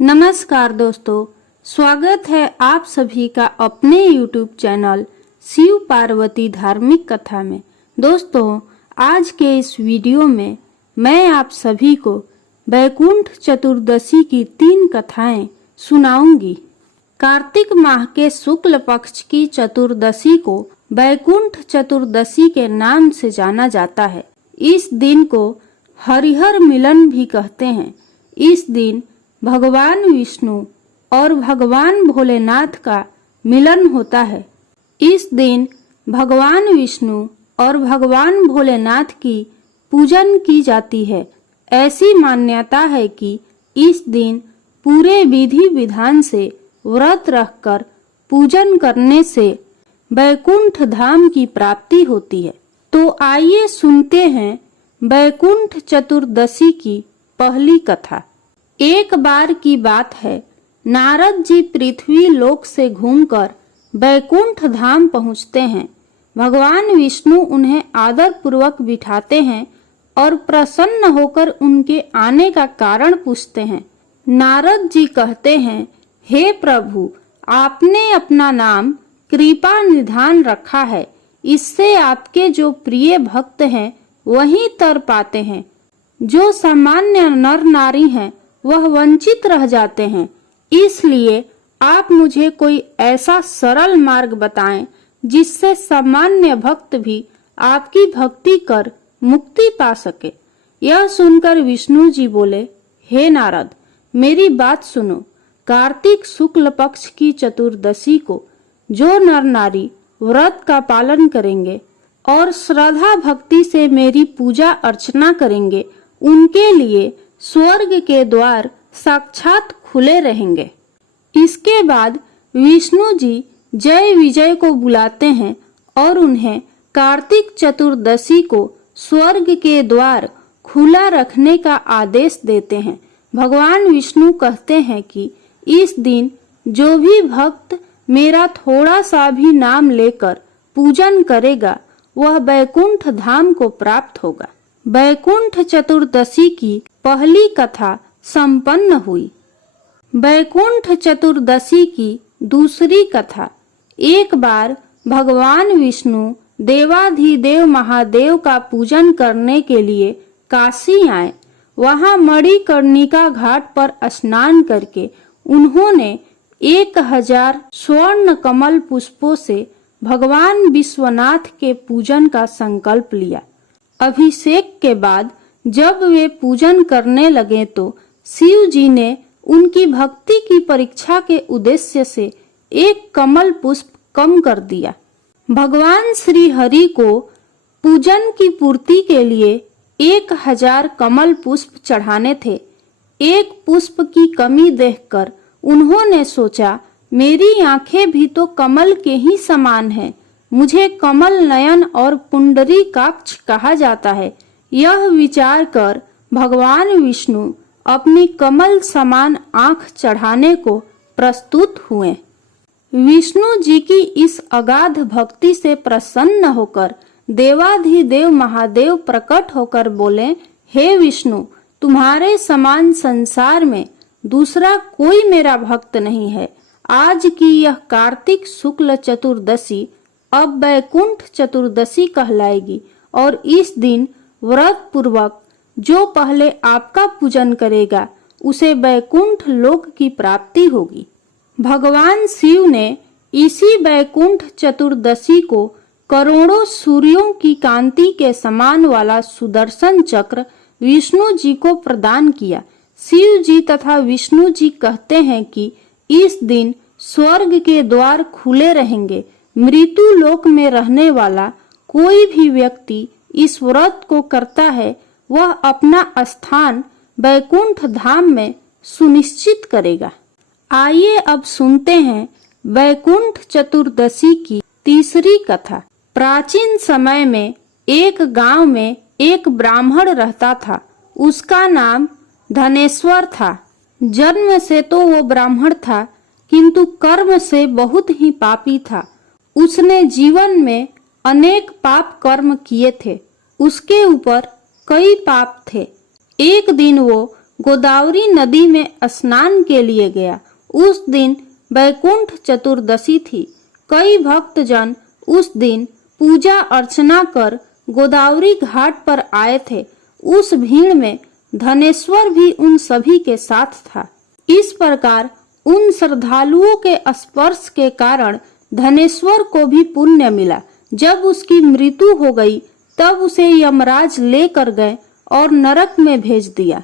नमस्कार दोस्तों, स्वागत है आप सभी का अपने YouTube चैनल शिव पार्वती धार्मिक कथा में। दोस्तों, आज के इस वीडियो में मैं आप सभी को वैकुंठ चतुर्दशी की 3 कथाएं सुनाऊंगी। कार्तिक माह के शुक्ल पक्ष की चतुर्दशी को वैकुंठ चतुर्दशी के नाम से जाना जाता है। इस दिन को हरिहर मिलन भी कहते हैं। इस दिन भगवान विष्णु और भगवान भोलेनाथ का मिलन होता है। इस दिन भगवान विष्णु और भगवान भोलेनाथ की पूजन की जाती है। ऐसी मान्यता है कि इस दिन पूरे विधि विधान से व्रत रखकर पूजन करने से वैकुंठ धाम की प्राप्ति होती है। तो आइए सुनते हैं वैकुंठ चतुर्दशी की पहली कथा। एक बार की बात है, नारद जी पृथ्वी लोक से घूमकर वैकुंठ धाम पहुँचते हैं। भगवान विष्णु उन्हें आदर पूर्वक बिठाते हैं और प्रसन्न होकर उनके आने का कारण पूछते हैं। नारद जी कहते हैं, हे प्रभु, आपने अपना नाम कृपा निधान रखा है। इससे आपके जो प्रिय भक्त हैं वही तर पाते हैं। जो सामान्य नर नारी हैं वह वंचित रह जाते हैं। इसलिए आप मुझे कोई ऐसा सरल मार्ग बताएं जिससे सामान्य भक्त भी आपकी भक्ति कर मुक्ति पा सके। यह सुनकर विष्णु जी बोले, हे नारद, मेरी बात सुनो। कार्तिक शुक्ल पक्ष की चतुर्दशी को जो नर नारी व्रत का पालन करेंगे और श्रद्धा भक्ति से मेरी पूजा अर्चना करेंगे, उनके लिए स्वर्ग के द्वार साक्षात खुले रहेंगे। इसके बाद विष्णु जी जय विजय को बुलाते हैं और उन्हें कार्तिक चतुर्दशी को स्वर्ग के द्वार खुला रखने का आदेश देते हैं। भगवान विष्णु कहते हैं कि इस दिन जो भी भक्त मेरा थोड़ा सा भी नाम लेकर पूजन करेगा वह वैकुंठ धाम को प्राप्त होगा। वैकुंठ चतुर्दशी की पहली कथा संपन्न हुई। वैकुंठ चतुर्दशी की दूसरी कथा। एक बार भगवान विष्णु देवाधिदेव महादेव का पूजन करने के लिए काशी आए। वहां मणिकर्णिका घाट पर स्नान करके उन्होंने 1000 स्वर्ण कमल पुष्पों से भगवान विश्वनाथ के पूजन का संकल्प लिया। अभिषेक के बाद जब वे पूजन करने लगे तो शिव जी ने उनकी भक्ति की परीक्षा के उद्देश्य से एक कमल पुष्प कम कर दिया। भगवान श्री हरि को पूजन की पूर्ति के लिए 1000 कमल पुष्प चढ़ाने थे। एक पुष्प की कमी देखकर उन्होंने सोचा, मेरी आंखें भी तो कमल के ही समान हैं। मुझे कमल नयन और पुंडरीकाक्ष कहा जाता है। यह विचार कर भगवान विष्णु अपनी कमल समान आंख चढ़ाने को प्रस्तुत हुए। विष्णु जी की इस अगाध भक्ति से प्रसन्न होकर देवाधिदेव महादेव प्रकट होकर बोले, हे विष्णु, तुम्हारे समान संसार में दूसरा कोई मेरा भक्त नहीं है। आज की यह कार्तिक शुक्ल चतुर्दशी अब वैकुंठ चतुर्दशी कहलाएगी और इस दिन व्रत पूर्वक जो पहले आपका पूजन करेगा उसे वैकुंठ लोक की प्राप्ति होगी। भगवान शिव ने इसी वैकुंठ चतुर्दशी को करोड़ों सूर्यों की कांति के समान वाला सुदर्शन चक्र विष्णु जी को प्रदान किया। शिव जी तथा विष्णु जी कहते हैं कि इस दिन स्वर्ग के द्वार खुले रहेंगे। मृत्यु लोक में रहने वाला कोई भी व्यक्ति इस व्रत को करता है, वह अपना स्थान वैकुंठ धाम में सुनिश्चित करेगा। आइए अब सुनते हैं वैकुंठ चतुर्दशी की तीसरी कथा। प्राचीन समय में एक गांव में एक ब्राह्मण रहता था। उसका नाम धनेश्वर था। जन्म से तो वो ब्राह्मण था, किंतु कर्म से बहुत ही पापी था। उसने जीवन में अनेक पाप कर्म किए थे। उसके ऊपर कई पाप थे। एक दिन वो गोदावरी नदी में स्नान के लिए गया। उस दिन वैकुंठ चतुर्दशी थी। कई भक्तजन उस दिन पूजा अर्चना कर गोदावरी घाट पर आए थे। उस भीड़ में धनेश्वर भी उन सभी के साथ था। इस प्रकार उन श्रद्धालुओं के स्पर्श के कारण धनेश्वर को भी पुण्य मिला। जब उसकी मृत्यु हो गई तब उसे यमराज लेकर गए और नरक में भेज दिया।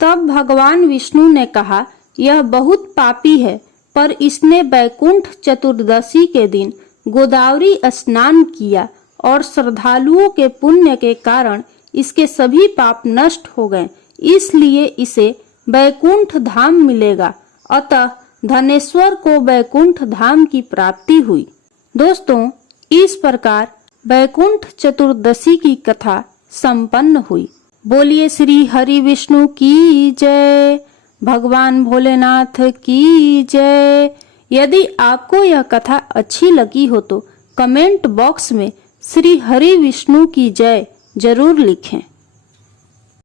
तब भगवान विष्णु ने कहा, यह बहुत पापी है, पर इसने वैकुंठ चतुर्दशी के दिन गोदावरी स्नान किया और श्रद्धालुओं के पुण्य के कारण इसके सभी पाप नष्ट हो गए, इसलिए इसे वैकुंठ धाम मिलेगा। अतः धनेश्वर को वैकुंठ धाम की प्राप्ति हुई। दोस्तों, इस प्रकार वैकुंठ चतुर्दशी की कथा संपन्न हुई। बोलिए श्री हरि विष्णु की जय, भगवान भोलेनाथ की जय। यदि आपको यह कथा अच्छी लगी हो तो कमेंट बॉक्स में श्री हरि विष्णु की जय जरूर लिखें।